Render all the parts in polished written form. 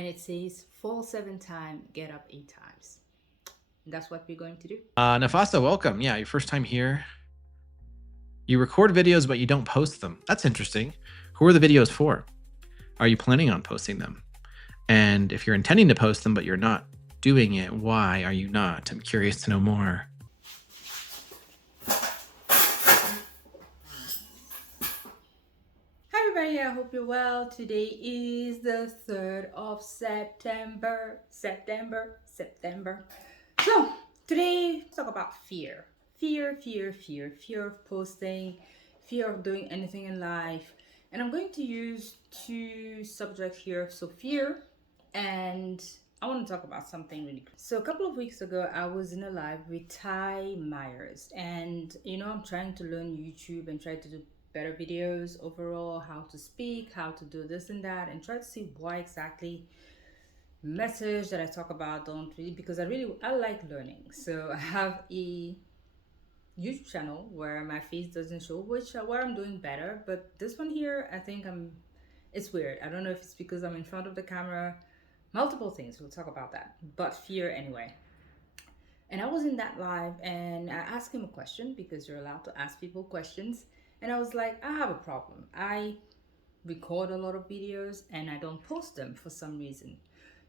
and it says fall 7 times, get up 8 times. And that's what we're going to do. Nafasta, welcome. Yeah, your first time here. You record videos, but you don't post them. That's interesting. Who are the videos for? Are you planning on posting them? And if you're intending to post them, but you're not doing it, why are you not? I'm curious to know more. Hi everybody, I hope you're well. Today is the 3rd of September. So today, let's talk about fear. Fear of posting, fear of doing anything in life. And I'm going to use two subjects here. So fear, and I want to talk about something really cool. So a couple of weeks ago, I was in a live with Ty Myers, and I'm trying to learn YouTube and try to do better videos overall, how to speak, how to do this and that, and try to see why exactly message that I talk about don't really, because I like learning. So I have a YouTube channel where my face doesn't show, which where I'm doing better, but this one here, I think it's weird. I don't know if it's because I'm in front of the camera, multiple things, we'll talk about that, but fear anyway. And I was in that live and I asked him a question, because you're allowed to ask people questions. And I was like, I have a problem. I record a lot of videos and I don't post them for some reason.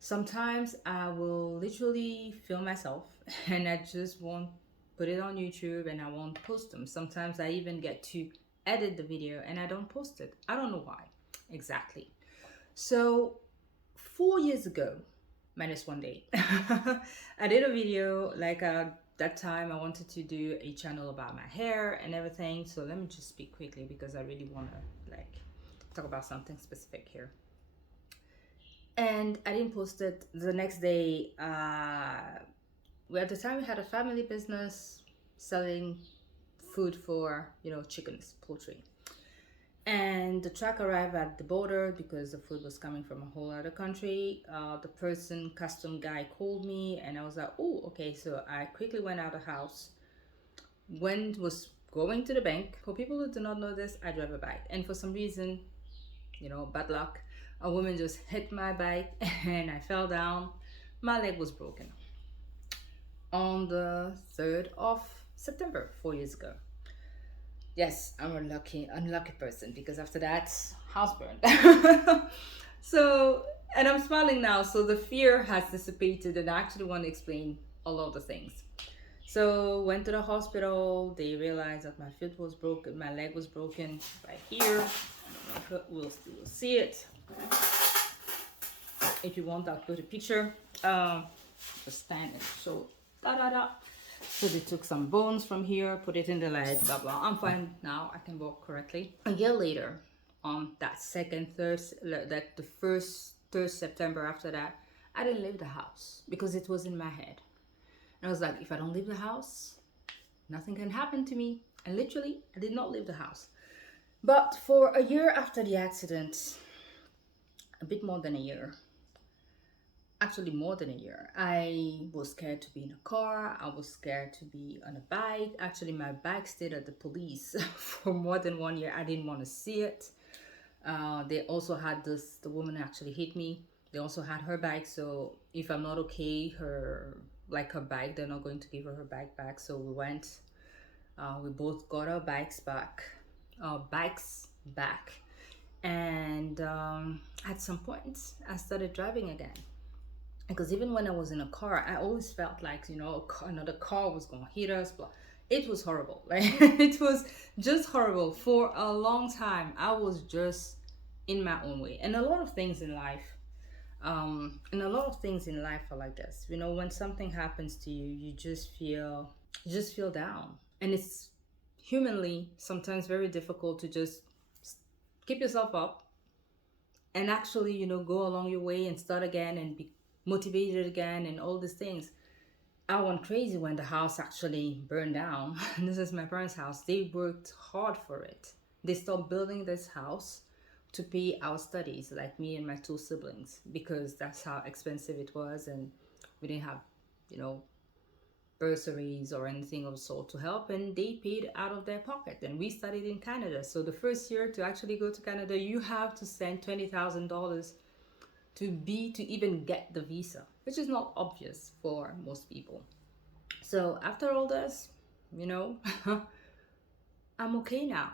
Sometimes I will literally film myself and I just won't put it on YouTube and I won't post them. Sometimes I even get to edit the video and I don't post it. I don't know why exactly. So 4 years ago, minus 1 day, I did a video like that time I wanted to do a channel about my hair and everything. So let me just speak quickly because I really want to talk about something specific here. And I didn't post it. The next day, at the time we had a family business selling food for chickens, poultry. And the truck arrived at the border because the food was coming from a whole other country. The custom guy called me and I was like, oh, okay. So I quickly went out of the house, was going to the bank. For people who do not know this, I drive a bike. And for some reason, bad luck, a woman just hit my bike and I fell down. My leg was broken on the 3rd of September, 4 years ago. Yes, I'm a unlucky person because after that, house burned. So, and I'm smiling now. So the fear has dissipated, and I actually want to explain all of the things. So went to the hospital. They realized that my foot was broken, my leg was broken right here. I don't know if we'll see it. If you want, I'll put a picture. Just stand and show. So they took some bones from here, put it in the leg, blah blah. I'm fine now. I can walk correctly. A year later, on that the first 3rd September after that, I didn't leave the house because it was in my head. And I was like, if I don't leave the house, nothing can happen to me. And literally, I did not leave the house. But for a year after the accident, a bit more than a year, actually more than a year, I was scared to be in a car. I was scared to be on a bike. Actually, my bike stayed at the police for more than 1 year. I didn't want to see it. They also had the woman actually hit me. They also had her bike. So if I'm not okay, her bike, they're not going to give her bike back. So we went, we both got our bikes back. And at some point, I started driving again. Because even when I was in a car, I always felt like, another car was going to hit us. But it was horrible. It was just horrible. For a long time, I was just in my own way. And a lot of things in life, are like this. When something happens to you, you just feel down. And it's humanly sometimes very difficult to just keep yourself up and actually, go along your way and start again and be motivated again and all these things. I went crazy when the house actually burned down. This is my parents' house. They worked hard for it. They stopped building this house to pay our studies, like me and my two siblings, because that's how expensive it was, and we didn't have, bursaries or anything of the sort to help, and they paid out of their pocket. And we studied in Canada, so the first year to actually go to Canada, you have to send $20,000 to even get the visa, which is not obvious for most people. So after all this, you know, I'm okay now.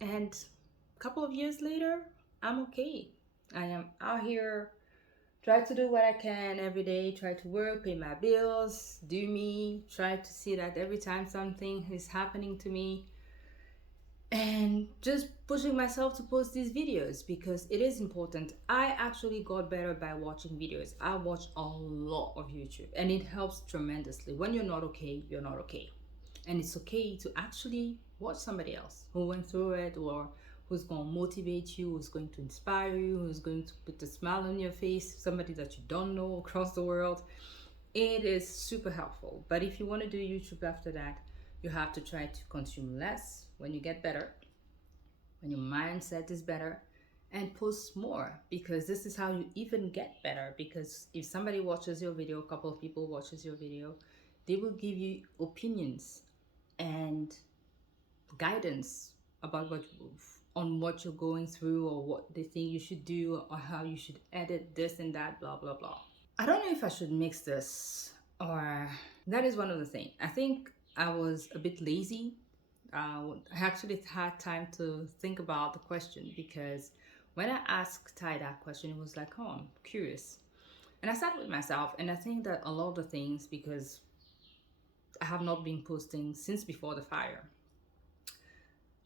And a couple of years later, I'm okay. I am out here, try to do what I can every day, try to work, pay my bills, do me, try to see that every time something is happening to me, and just pushing myself to post these videos because it is important. I actually got better by watching videos. I watch a lot of YouTube and it helps tremendously. When you're not okay, you're not okay. And it's okay to actually watch somebody else who went through it, or who's going to motivate you, who's going to inspire you, who's going to put a smile on your face, somebody that you don't know across the world. It is super helpful. But if you want to do YouTube after that, you have to try to consume less when you get better, when your mindset is better, and post more, because this is how you even get better. Because if somebody watches your video, a couple of people watches your video, they will give you opinions and guidance about what you're going through, or what they think you should do, or how you should edit this and that, blah blah blah. I don't know if I should mix this, or that is one of the things. I think I was a bit lazy. I actually had time to think about the question, because when I asked Ty that question, it was like, oh, I'm curious. And I sat with myself, and I think that a lot of the things, because I have not been posting since before the fire,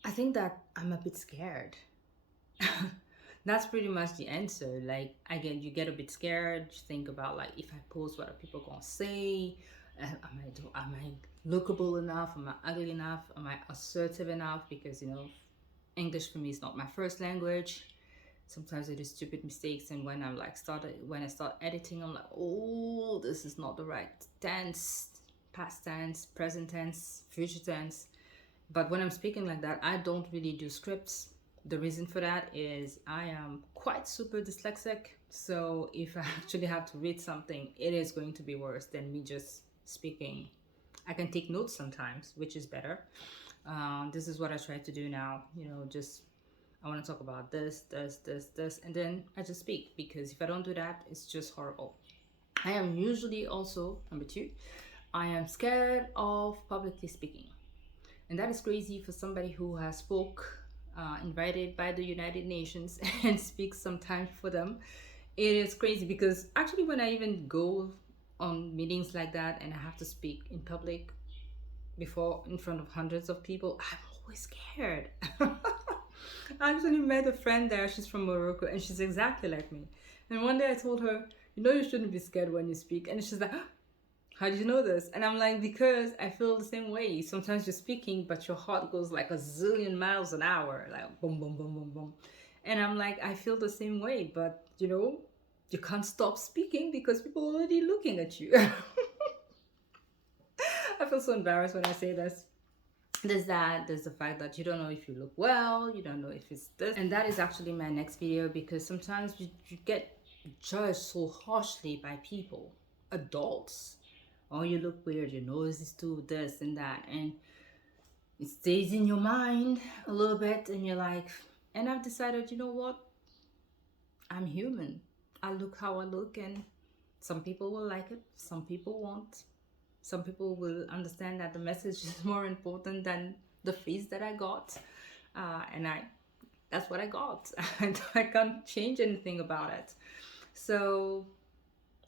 I think that I'm a bit scared. That's pretty much the answer. Like, again, you get a bit scared. You think about, like, if I post, what are people gonna say? Am I lookable enough? Am I ugly enough? Am I assertive enough? Because, you know, English for me is not my first language. Sometimes I do stupid mistakes, and when I start editing, I'm like, oh, this is not the right tense, past tense, present tense, future tense. But when I'm speaking like that, I don't really do scripts. The reason for that is I am quite super dyslexic. So if I actually have to read something, it is going to be worse than me just speaking. I can take notes sometimes, which is better. This is what I try to do now. You know, just I want to talk about this, and then I just speak, because if I don't do that, it's just horrible. I am usually also, number two, I am scared of publicly speaking. And that is crazy for somebody who has invited by the United Nations and speaks sometimes for them. It is crazy, because actually when I even go on meetings like that and I have to speak in public in front of hundreds of people, I'm always scared. I actually met a friend there. She's from Morocco, and she's exactly like me. And one day I told her, you know, you shouldn't be scared when you speak. And she's like, how did you know this? And I'm like, because I feel the same way. Sometimes you're speaking, but your heart goes like a zillion miles an hour, like boom, boom, boom, boom, boom. And I'm like, I feel the same way, but you know, you can't stop speaking because people are already looking at you. I feel so embarrassed when I say this. There's that, there's the fact that you don't know if you look well, you don't know if it's this. And that is actually my next video, because sometimes you get judged so harshly by people, adults. Oh, you look weird, your nose is too this and that, and it stays in your mind a little bit, and you're like, and I've decided, you know what, I'm human. I look how I look, and some people will like it, some people won't. Some people will understand that the message is more important than the face that I got, and that's what I got. I can't change anything about it. So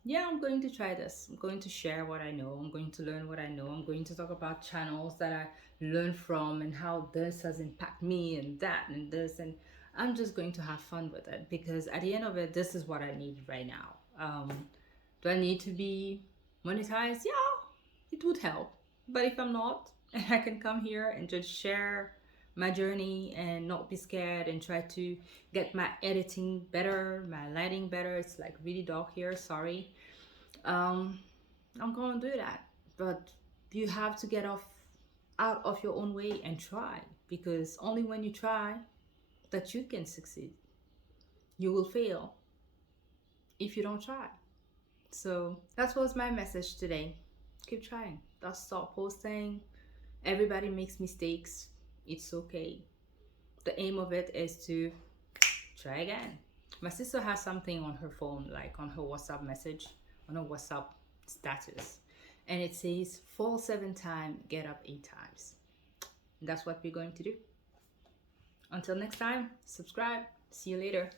yeah, I'm going to try this. I'm going to share what I know. I'm going to learn what I know. I'm going to talk about channels that I learned from, and how this has impacted me, and that and this, and I'm just going to have fun with it, because at the end of it, this is what I need right now. Do I need to be monetized? Yeah, it would help. But if I'm not, and I can come here and just share my journey and not be scared, and try to get my editing better, my lighting better. It's like really dark here, sorry. I'm gonna do that. But you have to get out of your own way and try, because only when you try that you can succeed. You will fail if you don't try. So that was my message today. Keep trying. Just stop posting. Everybody makes mistakes. It's okay. The aim of it is to try again. My sister has something on her phone, like on her WhatsApp message, on her WhatsApp status, and it says fall 7 times, get up 8 times. And that's what we're going to do. Until next time, subscribe. See you later.